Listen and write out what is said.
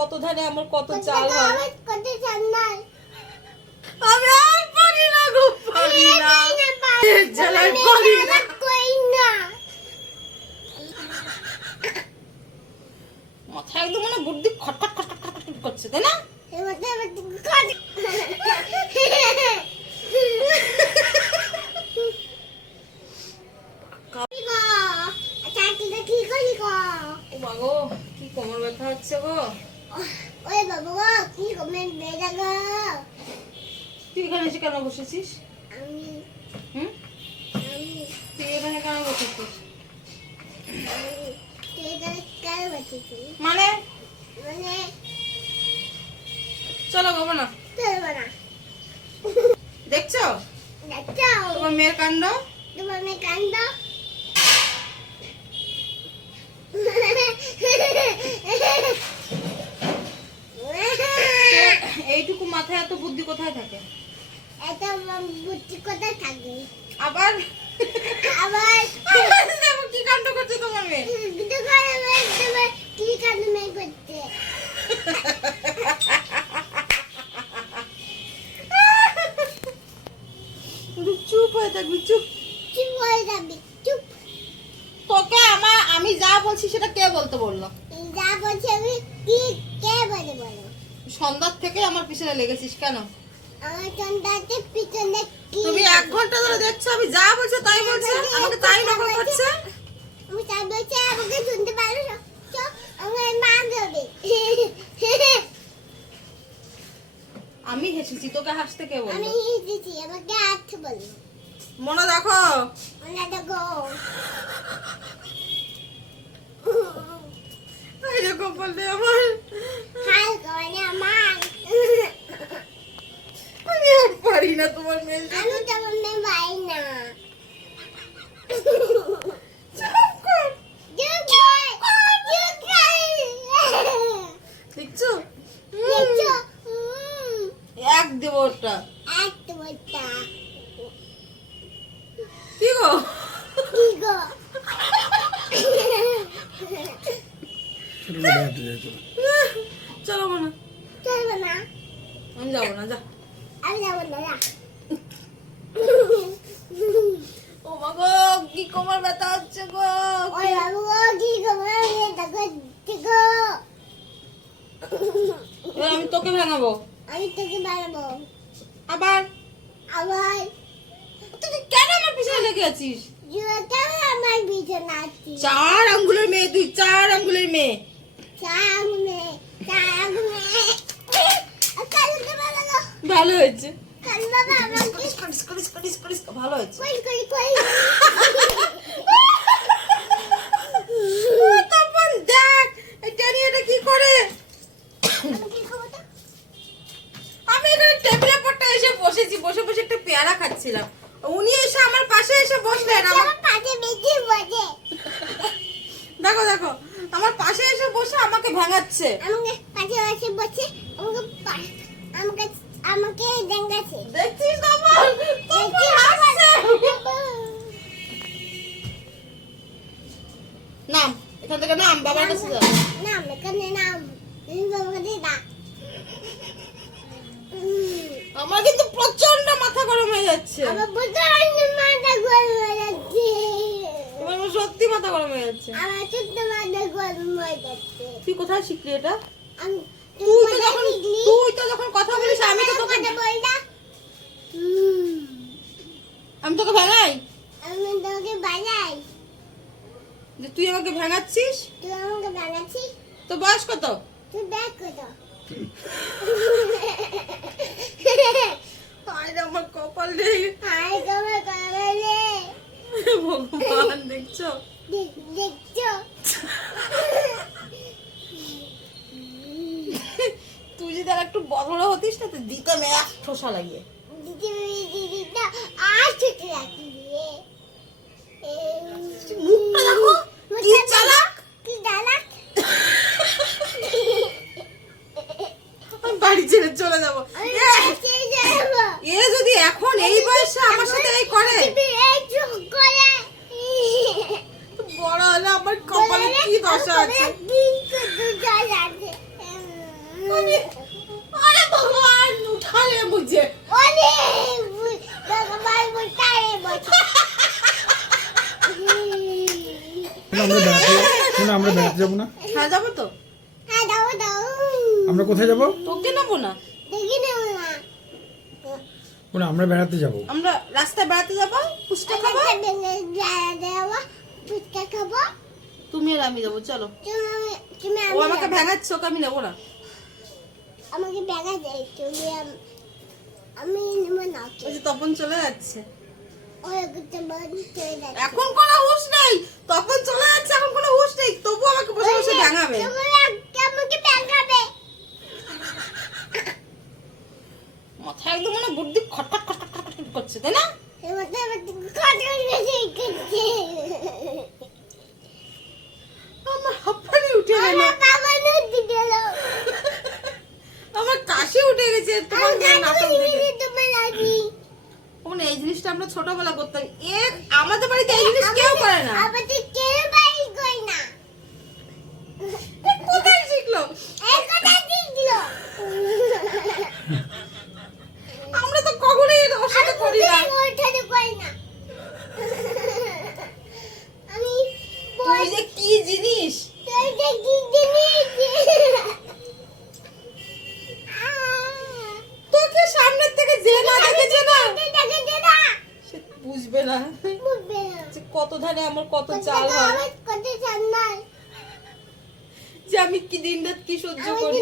কত ধানে আমার কত চাল হয় আমি আর পারি না গো পারি না। জ্বালায় পারি না। কই মাথায় একদম মানে বুদ্ধি খটখট খটখট খটখট করছে তাই না? কি কি কোমর ব্যথা হচ্ছে গো? ওই বাবা কি কমে বেড়া গো? তুই এখানে এসে কেন বসেছিস? আমি হুম? তুই এখানে কেন বসেছিস? তুই এখানে কেন মানে? মানে চলো বাবা না। চলবো না। দেখছ? দেখছ? তোমার মেয়ের কাণ্ড? তোমার মেয়ে কান্দ তো এইটুকু মাথায় এত বুদ্ধি কোথায় থাকে এটা আমার বুদ্ধি কোথায় থাকে আবার? আবার আবার কি কাণ্ড করছে তোমার মেয়ে। কি মেয়ে চুপ হয়ে থাকবি চুপ। চুপ হয়ে যাবি চুপ তোকে আমার আমি যা বলছি সেটা কে বলতে বলল? যা বলছি আমি কি কে বলে বলো? সন্ধ্যার থেকে আমার পিছনে লেগেছিস কেন? তুমি এক ঘণ্টা ধরে দেখছ, আমি যা বলছো তাই বলছে, আমাকে তাই নকল করছে? আমি তাই বলছি আমাকে শুনতে পারো আমি হেসেছি, তোকে হাসতে কে আমি বলল? দিচ্ছি আমাকে আচ্ছা বলো মনে দেখো মনে দেখো এরকম বললে আমার। হাল করে আমার? পারি না তোমার মেয়ের। আমি তো মনে পাই না। দেখছ দেখছ? উম, এক দেবো ওটা কি গো কি গো? চলো না যাব না আমি যাব না যা। ও মা গো কি কোমর ব্যথা হচ্ছে গো ওই বাবু গো, কি? এই দেখো, দেখো। আমি তোকে ভাঙাবো। আমি তোকে বাড়াবো আবার? আবার তুই কেন আমার পিছনে লেগে আছিস? আমার বিছানা আছে চার আঙ্গুলের মেয়ে তুই চার আঙ্গুলের মেয়ে। সামনে ভালো হয়েছে। ভালো হয়েছে। কই কই কই তপন দেখ এই টেনিয়াটা কি করে? আমি কি খাব তো? আমি এখানে টেবিলের পরটা এসে বসেছি বসে বসে একটা পেয়ারা খাচ্ছিলাম। উনি এসে আমার পাশে এসে বসলেন আমার আমার পাশে বেশি বসে দেখো দেখো আমার পাশে এসে বসে আমাকে ভাঙাচ্ছে। আমাকে পাশে পাশে বসে আমাকে আমাকে আমাকে দেখাচ্ছে দেখছিস তপন তপন হাসছে নাম এখান থেকে নাম বাবার কাছে যা। নাম এখানে নাম। আমি বাবাকে দিয়ে উম, আমার কিন্তু প্রচণ্ড মাথা গরম হয়ে যাচ্ছে। আমার প্রচণ্ড মাথা গরম হয়ে যাচ্ছে। আমার সত্যি মাথা গরম হয়ে যাচ্ছে। আমার ছোট্ট মাথা গরম হয়ে যাচ্ছে। তুই কোথায় শিখলি এটা? আমি তুই তো যখন তুই তো যখন কথা বলিস আমি তো তোকে আমি তোকে ভাঙাই? আমি তোকে বাজাই। যে তুই আমাকে ভাঙাচ্ছিস? তুই আমাকে বানাচ্ছিস তো বয়স কত? তুই ব্যাগ কত। আয় আমার কপাল রে। হাই তোমার কাগজে ভগবান দেখছ? দেখছ তুই যদি আর একটু বড় হতিস না? তো দিতাম এক ঠোসা লাগিয়ে। বাড়ি ছেড়ে চলে যাব। এ, যদি এখন এই বয়সে আমার সাথে এই করে। বড় হলে আমার কপালে কি দশা আছে? যাব না? হ্যাঁ যাব তো। হ্যাঁ দাও দাও আমরা কোথায় যাব? তোকে নেব না? দেখি নেব না। আমরা বেড়াতে যাব। আমরা রাস্তায় বেড়াতে যাব ফুচকা খাব? ফুচকা খাব। তুমি আর আমি যাব চলো। তুমি তুমি ও আমাকে ভেঙাচ্ছে ওকে আমি নেব না। আমাকে ব্যাগা দেয় তুমি আম- আমি নেব না তপন চলে যাচ্ছে। এখন কোনো হুঁশ নেই। তপন চলে যাচ্ছে এখন কোনো হুঁশ নেই। তবু আমাকে বসে বসে ভেঙাবে তুমি মাথায় একদম মানে বুদ্ধি খটখট খটখট খটখট করছে তাই না? আমার হাঁপানি উঠে গেল। আমার কাশি উঠে গেছে তোমার নাটক দেখে তোমার লাগি ওখানে এই জিনিসটা আমরা ছোটবেলা করতাম। এর আমাদের বাড়িতে এই জিনিস কেউ করে না আমাদের কেউ বাড়ি কই না এ কোথায় শিখলো এই কথা দিল আমরা তো কখনোই ওর সাথে করি না ওঠাতে কই না আমি তুই যে কি জিনিস তোর দেখি জিনিস তোকে সামনের থেকে যে না দেখেছে না দেখে দে না সে বুঝবে না বুঝবে না যে কত ধানে আমার কত চাল হয়। যে আমি কি দিন রাত কি সহ্য করি?